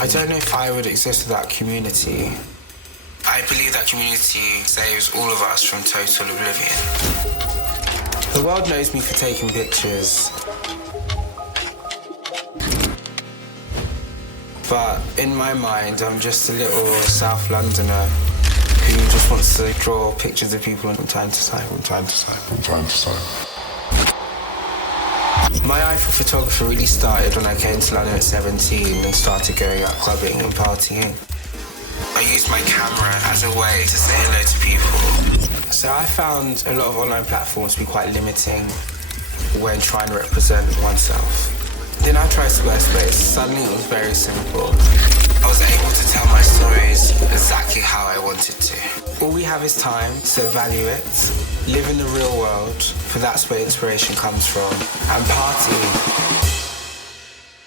I don't know if I would exist without community. I believe that community saves all of us from total oblivion. The world knows me for taking pictures. But in my mind, I'm just a little South Londoner who just wants to draw pictures of people from time to time, from time to time, from time to time. My eye for photography really started when I came to London at 17 and started going out clubbing and partying. I used my camera as a way to say hello to people. So I found a lot of online platforms to be quite limiting when trying to represent oneself. Then I tried Squarespace. Suddenly it was very simple. I was able to tell my stories exactly how I wanted to. All we have is time, so value it. Live in the real world, for that's where inspiration comes from. And party.